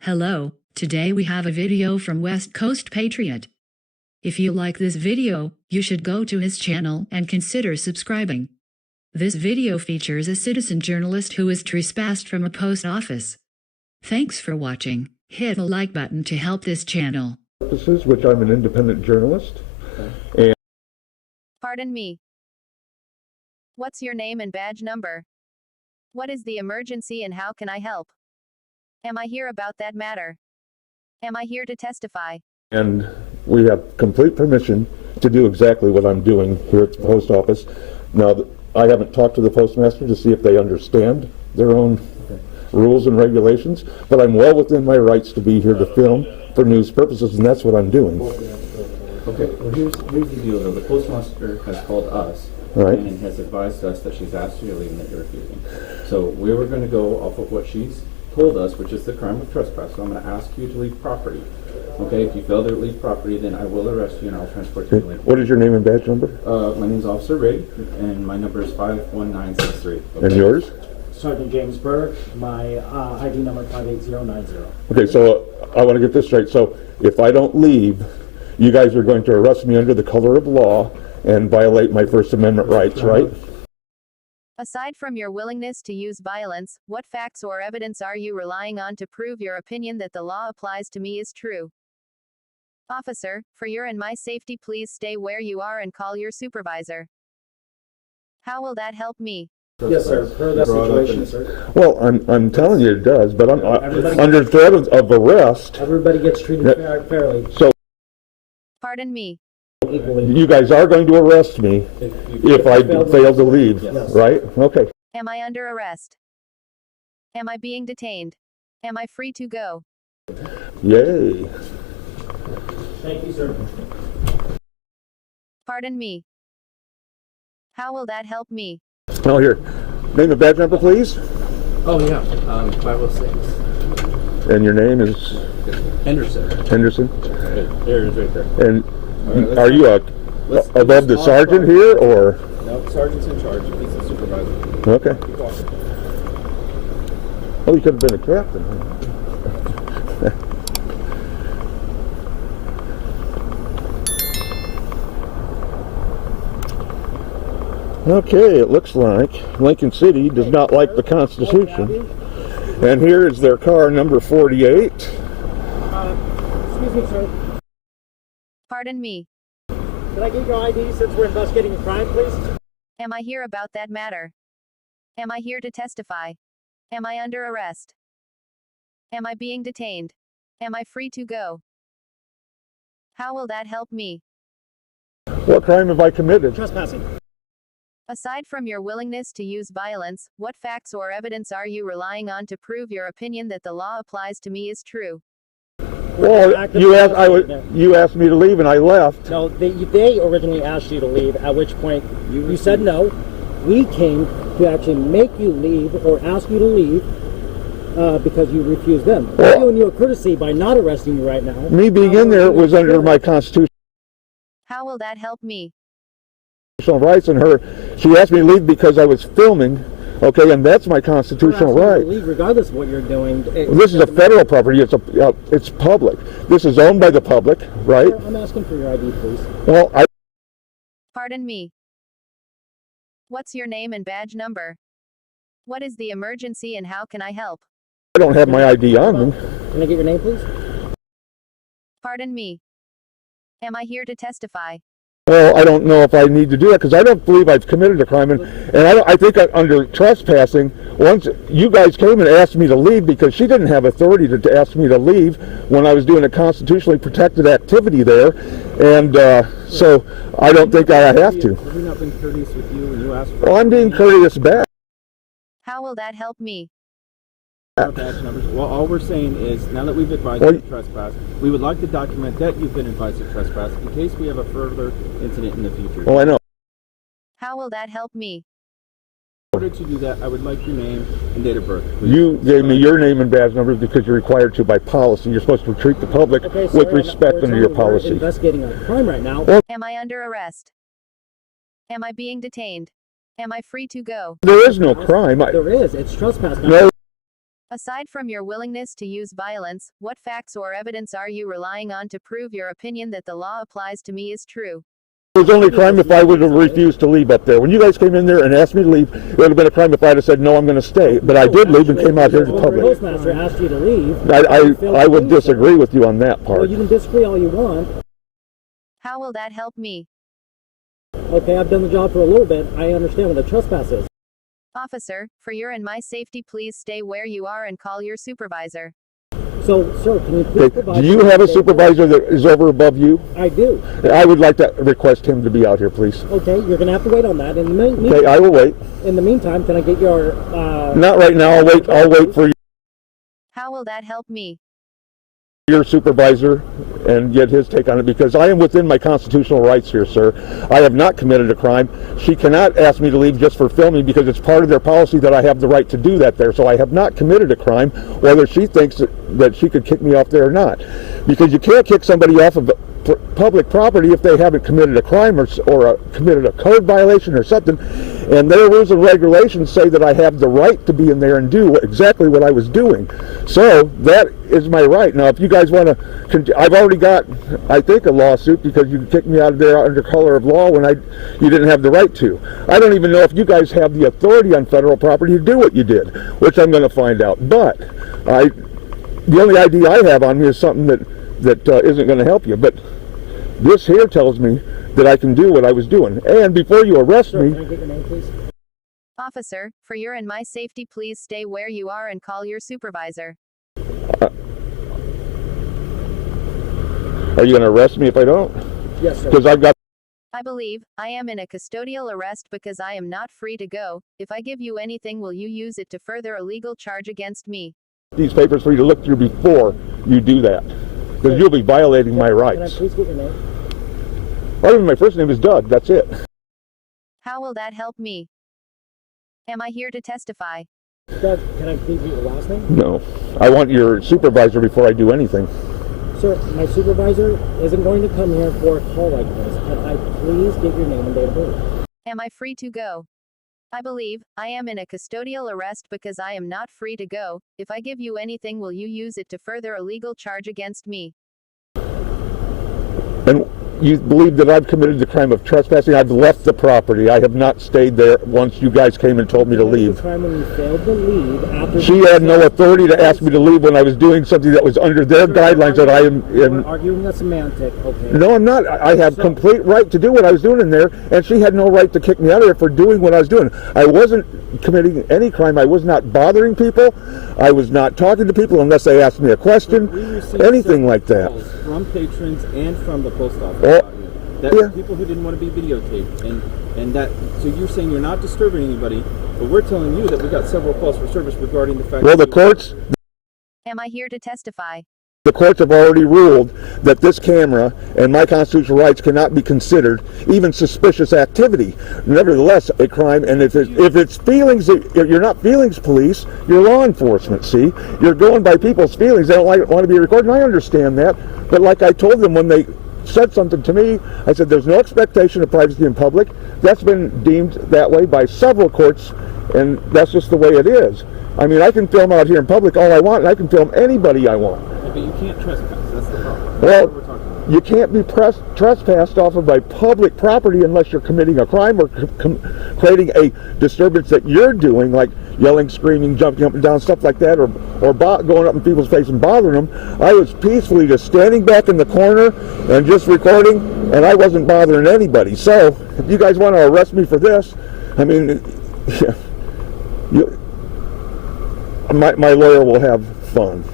Hello, today we have a video from West Coast Patriot. If you like this video, you should go to his channel and consider subscribing. This video features a citizen journalist who is trespassed from a post office. Thanks for watching. Hit the like button to help this channel. Which I'm an independent journalist. And Pardon me. What's your name and badge number? What is the emergency and how can I help? Am I here about that matter? Am I here to testify? And we have complete permission to do exactly what I'm doing here at the post office. Now, I haven't talked to the postmaster to see if they understand their own rules and regulations, but I'm well within my rights to be here to film for news purposes, and that's what I'm doing. Okay, well here's the deal though. The postmaster has called us and has advised us that she's asked you to leave and that you're refusing. So we were going to go off of what she's told us, which is the crime of trespass. So I'm going to ask you to leave property. Okay, if you fail to leave property, then I will arrest you and I'll transport you to Lincoln. What is your name and badge number? My name is Officer Rigg, and my number is 51963. Okay? And yours? Sergeant James Burke, my ID number 58090. Okay, so I want to get this straight. So if I don't leave, you guys are going to arrest me under the color of law and violate my First Amendment rights, right? Aside from your willingness to use violence, what facts or evidence are you relying on to prove your opinion that the law applies to me is true? Officer, for your and my safety, please stay where you are and call your supervisor. How will that help me? Yes, sir. Per that situation, sir. Well, I'm telling you it does, but I'm under threat of arrest. Everybody gets treated fairly. So Pardon me. you guys are going to arrest me if I fail to leave, right? Okay. Am I under arrest? Am I being detained? Am I free to go? Yay. Thank you, sir. Pardon me. How will that help me? Oh, here. Name and badge number, please. Oh yeah, 506. And your name is? Henderson. Henderson. There it is right there. And are you above the sergeant here, or? No, sergeant's in charge. He's the supervisor. Okay. Oh, you could have been a captain. Okay, it looks like Lincoln City does not like the Constitution. And here is their car number 48. Excuse me, sir. Pardon me. Can I get your ID since we're investigating a crime, please? Am I here about that matter? Am I here to testify? Am I under arrest? Am I being detained? Am I free to go? How will that help me? What crime have I committed? Trespassing. Aside from your willingness to use violence, what facts or evidence are you relying on to prove your opinion that the law applies to me is true? Well, you asked me to leave and I left. No, they originally asked you to leave, at which point you said no. We came to actually make you leave or ask you to leave because you refused them. We're doing you a courtesy by not arresting you right now. Me being in there was under my constitutional How will that help me? rights, and she asked me to leave because I was filming. Okay, and that's my constitutional right. Leave regardless of what you're doing. This is a federal property. It's public. This is owned by the public, right? I'm asking for your ID, please. Well, Pardon me. What's your name and badge number? What is the emergency and how can I help? I don't have my ID on me. Can I get your name, please? Pardon me. Am I here to testify? Well, I don't know if I need to do that because I don't believe I've committed a crime, and I think under trespassing, once you guys came and asked me to leave because she didn't have authority to ask me to leave when I was doing a constitutionally protected activity there, and so I don't think I have to. Have we not been courteous with you when you asked for? Well, I'm being courteous back. How will that help me? Well, all we're saying is, now that we've advised you to trespass, we would like to document that you've been advised to trespass in case we have a further incident in the future. Well, I know. How will that help me? In order to do that, I would like your name and date of birth, please. You gave me your name and badge numbers because you're required to by policy. You're supposed to treat the public with respect under your policy. We're investigating a crime right now. Am I under arrest? Am I being detained? Am I free to go? There is no crime. There is. It's trespass. No, Aside from your willingness to use violence, what facts or evidence are you relying on to prove your opinion that the law applies to me is true? it was only a crime if I would have refused to leave up there. When you guys came in there and asked me to leave, it would have been a crime if I had said, no, I'm going to stay. But I did leave and came out here to The public. postmaster asked you to leave. I would disagree with you on that Well, part. you can disagree all you want. How will that help me? Okay, I've done the job for a little bit. I understand what a trespass is. Officer, for your and my safety, please stay where you are and call your supervisor. So, sir, can you please Okay, provide... do you have a supervisor that is over above you? I do. I would like to request him to be out here, please. Okay, you're going to have to wait on that. In the Okay, I will wait. In the meantime, can I get your... Not right now. I'll wait for How will that help me? your supervisor and get his take on it, because I am within my constitutional rights here, sir. I have not committed a crime. She cannot ask me to leave just for filming because it's part of their policy that I have the right to do that there. So I have not committed a crime, whether she thinks that she could kick me off there or not. Because you can't kick somebody off of public property if they haven't committed a crime or committed a code violation or something. And their rules and regulations say that I have the right to be in there and do exactly what I was doing. So that is my right. Now, if you guys want to, I've already got, I think, a lawsuit because you kicked me out of there under color of law when you didn't have the right to. I don't even know if you guys have the authority on federal property to do what you did, which I'm going to find out. But the only ID I have on me is something that isn't going to help you. But this here tells me that I can do what I was doing. And before you arrest me... Can I get your name, please? Officer, for your and my safety, please stay where you are and call your supervisor. Are you going to arrest me if I don't? Yes, sir. Because I've got... I believe I am in a custodial arrest because I am not free to go. If I give you anything, will you use it to further a legal charge against me? these papers for you to look through before you do that. Because you'll be violating my rights. Can I please get your name? Well, my first name is Doug, that's it. How will that help me? Am I here to testify? Doug, can I please get your last name? No. I want your supervisor before I do anything. Sir, my supervisor isn't going to come here for a call like this. Can I please get your name and date of birth? Am I free to go? I believe I am in a custodial arrest because I am not free to go. If I give you anything, will you use it to further a legal charge against me? And you believe that I've committed the crime of trespassing? I've left the property. I have not stayed there once you guys came and told me to leave. The crime when you failed to leave after She had no authority to ask me to leave when I was doing something that was under their guidelines that I am We're arguing a semantic, okay? No, I'm not. I have complete right to do what I was doing in there, and she had no right to kick me out of there for doing what I was doing. I wasn't committing any crime. I was not bothering people. I was not talking to people unless they asked me a question, anything like that. From patrons and from the post office Oh, about you. That yeah. people who didn't want to be videotaped, and that, so you're saying you're not disturbing anybody, but we're telling you that we got several calls for service regarding the fact Well, that the courts Am I here to testify? have already ruled that this camera and my constitutional rights cannot be considered even suspicious activity. Nevertheless, a crime, and if it's feelings, you're not feelings police, you're law enforcement, see? You're going by people's feelings. They don't want to be recorded, and I understand that. But like I told them when they said something to me, I said there's no expectation of privacy in public. That's been deemed that way by several courts, and that's just the way it is. I mean, I can film out here in public all I want, and I can film anybody I want. but you can't trespass. That's the problem. Well, That's what we're talking about. you can't be trespassed off of a public property unless you're committing a crime or creating a disturbance that you're doing, like yelling, screaming, jumping up and down, stuff like that, or going up in people's face and bothering them. I was peacefully just standing back in the corner and just recording, and I wasn't bothering anybody. So, if you guys want to arrest me for this, I mean, my lawyer will have fun.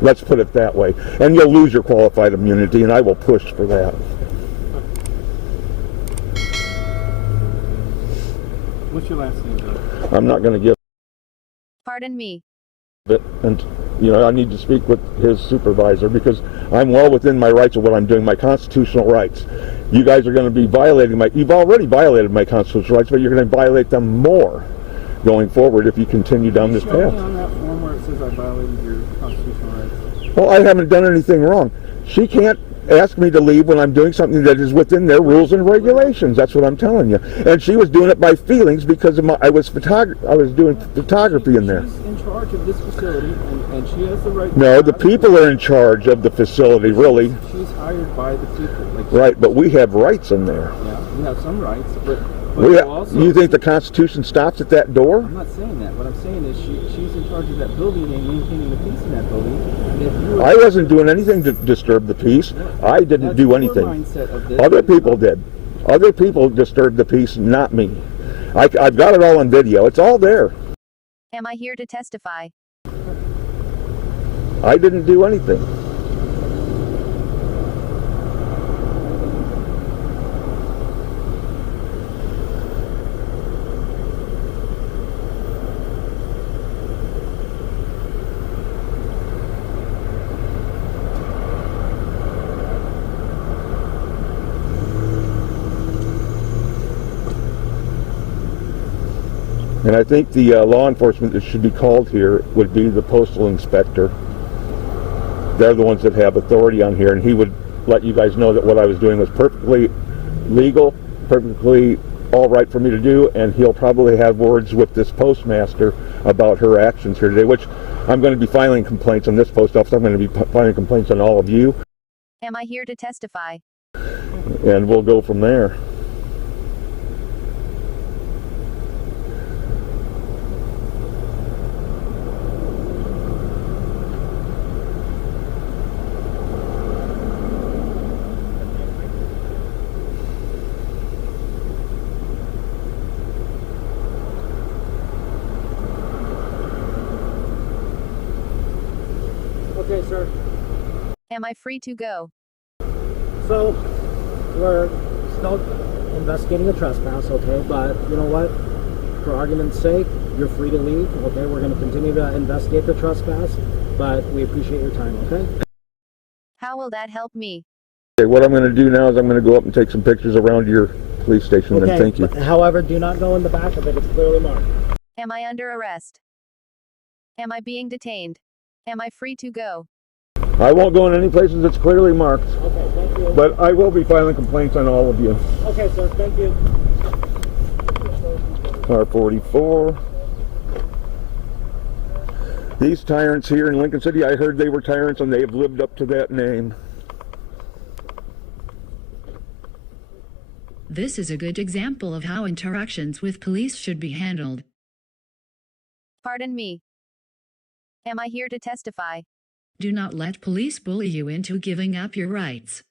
Let's put it that way. And you'll lose your qualified immunity, and I will push for that. What's your last name, Doug? I'm not going to give Pardon me. it, and I need to speak with his supervisor because I'm well within my rights of what I'm doing, my constitutional rights. You guys are going to be violating you've already violated my constitutional rights, but you're going to violate them more going forward if you continue down this Show path. me on that form where it says I violated your constitutional rights. Well, I haven't done anything wrong. She can't ask me to leave when I'm doing something that is within their rules and regulations. That's what I'm telling you. And she was doing it by feelings because of I was doing photography in there. She's in charge of this facility, and she has the right. No, the people are in charge of the facility, really. She's hired by the people. Right, but we have rights in there. Yeah, we have some rights, but You think the Constitution stops at that door? I'm not saying that. What I'm saying is she's in charge of that building and maintaining the peace in that building. And if you I wasn't doing anything to disturb the peace. I didn't do anything. Other people did. Other people disturbed the peace, not me. I've got it all on video. It's all there. Am I here to testify? I didn't do anything. And I think the law enforcement that should be called here would be the postal inspector. They're the ones that have authority on here, and he would let you guys know that what I was doing was perfectly legal, perfectly all right for me to do, and he'll probably have words with this postmaster about her actions here today, which I'm going to be filing complaints on this post office. I'm going to be filing complaints on all of you. Am I here to testify? And we'll go from there. Okay, sir. Am I free to go? So, we're still investigating a trespass, okay? But you know what? For argument's sake, you're free to leave, okay? We're going to continue to investigate the trespass, but we appreciate your time, okay? How will that help me? Okay, what I'm going to do now is I'm going to go up and take some pictures around your police station, and thank you. However, do not go in the back of it. It's clearly marked. Am I under arrest? Am I being detained? Am I free to go? I won't go in any places that's clearly marked, Okay, thank you. but I will be filing complaints on all of you. Okay, sir, thank you. Car 44. These tyrants here in Lincoln City, I heard they were tyrants and they have lived up to that name. This is a good example of how interactions with police should be handled. Pardon me. Am I here to testify? Do not let police bully you into giving up your rights.